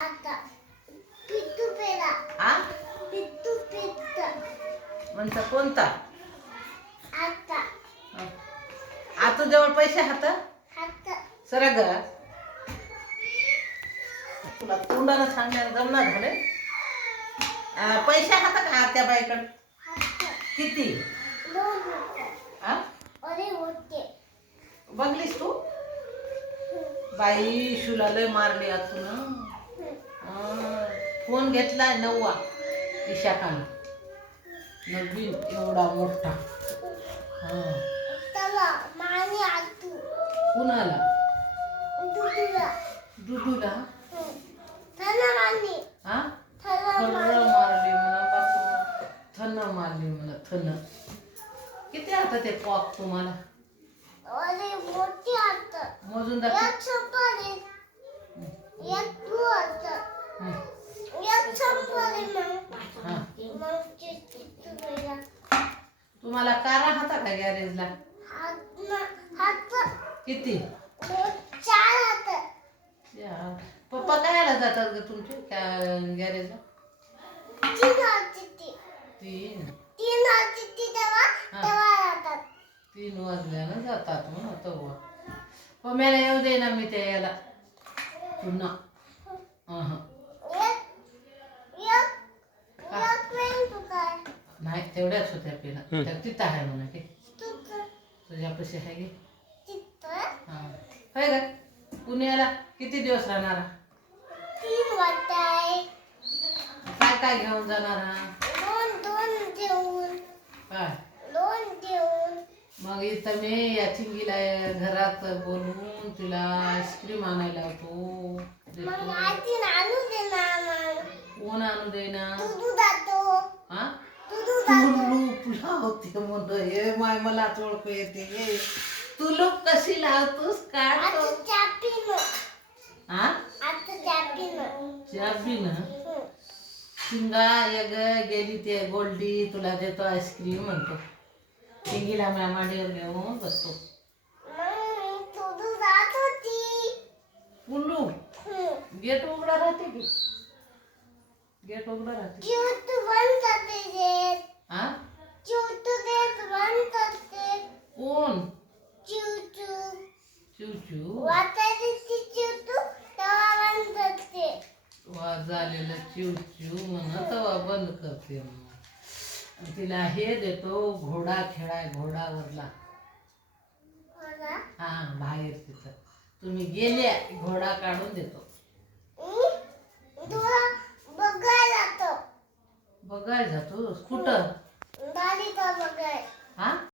आता पिट्टू पेरा आ पिट्टू पिट्ट म्हणता कोणता आता आतू जवळ पैसे हात हात सरा ग तुला तोंडानं सांगण्याला जमना झाले पैसे हात का त्या बाईकडे हात किती 2 रुपये आ अरे होते बघलीस तू बाई शुला लय मारली आतून फोन घेतलाय 9वा ईशाखानं नवीन एवढा मोठा तवा मानी आतू कुणाला दुदूला दुदूला थना मानी हा थना थन मारली म्हणा बापू थन मारली म्हणा थन किती आता ते कॉक तुम्हाला अरे मोठी हात मोजून दाखव एक चपारी एक तू हात एक चपारी मग पिट्टू पेरा तुम्हाला कारा हाता का गॅरेजला हात किती 4 हात या पप्पा कायला जातात ग तुमचे गॅरेजला 3 हात तीन 3 हात तेव्हा जातात 3 वाजल्यानं जातात म्हणून तेव्हा पम्याला येऊ दे ना मी ते याला पुन्हा नाही तेवढ्याच होत्या पेला त्या तिथं आहे म्हणा की तुझ्यापाशी आहे की होय का पुण्याला किती दिवस राहणार काय काय घेऊन जाणार काय मग इथं मी या चिंगीला घरात बोलवून तिला आईस्क्रीम आणायला होतो कोण आणू दे ना हा तुलूप लावते म्हणतो हे माय मला ओळख येते तुलूप कशी लावतोस काढतो हा चाबी ना चिंगा एक गेली ते गोल्डी तुला देतो आईस्क्रीम म्हणतो चिंगीला माझ्या मांडीवर घेऊन बसतो कुल्लू गेट उघडा राहते की गेट उघडा राहते हा कोण चिवचू वाजलेलं चिवचू म्हणत तवा बंद करते तिला हे देतो घोडा खेळाय घोडावरला हा बाहेर तिथं तुम्ही गेल्या घोडा काढून देतो बघायला जातो कुठं